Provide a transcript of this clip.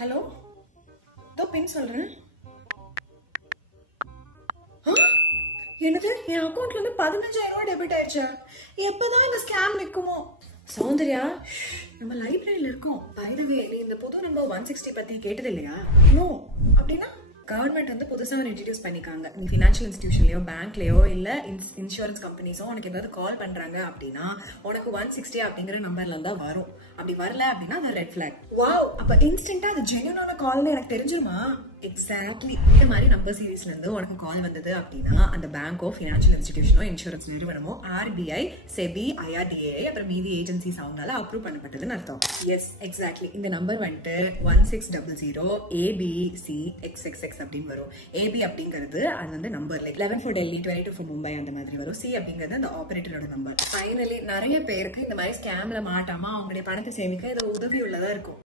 Hello, இதோ பின் சொல்றேன். என்னது, என் அக்கௌண்ட்ல இருந்து 15,000 ரூபாய் டெபிட் ஆயிடுச்சு. எப்பதான் இந்த ஸ்கேம் நிக்குமோ? சௌந்தர்யா, நம்ம லைப்ரரியில இருக்கோம். பை தி வே, நீ இந்த புது நம்பர் 160 பத்தி கேட்டது இல்லையா? நோ. அப்படின்னா கவர்மெண்ட் வந்து புதுசா இன்ட்ரடியூஸ் பண்ணிருக்காங்க. நீ ஃபினான்ஷியல் இன்ஸ்டிடியூஷன்லயோ பேங்க்லயோ இல்ல இன்சூரன்ஸ் கம்பெனிஸோ உனக்கு ஏதாவது கால் பண்றாங்க அப்படின்னா உனக்கு 160 அப்படிங்கிற நம்பர்ல இருந்தா வரும். அப்படி வரல அப்படின்னா அது ரெட் பிளாக். வாவ், அப்ப இன்ஸ்டன்டா அது ஜென்யூனான கால்னு எனக்கு தெரிஞ்சிருமா? எக்ஸாக்ட்லி. இந்த மாதிரி நம்பர் சீரீஸ்ல இருந்து உனக்கு கால் வந்தது அப்படின்னா அந்த பேங்கோ, ஃபினான்ஷியல் இன்ஸ்டிடியூஷனோ, இன்சூரன்ஸ் நிறுவனமோ, RBI, SEBI, IRDAI அப்புறம் மீதி ஏஜென்சிஸ் அவங்களால அப்ரூவ் பண்ணப்பட்டதுன்னு அர்த்தம். S, exactly. இந்த நம்பர் வந்துட்டு 1600 ABCXXX அப்படின்னு வரும். AB அப்படிங்கிறது அது வந்து number, like 11 for Delhi, 22 for Mumbai அந்த மாதிரி வரும். C அப்படிங்கிறது அந்த ஆபரேட்டரோட நம்பர். ஃபைனலி நிறைய பேருக்கு இந்த மாதிரி ஸ்கேம்ல மாட்டாம அவங்களுடைய பணத்தை சேமிக்க இது உதவி உள்ளதா இருக்கும்.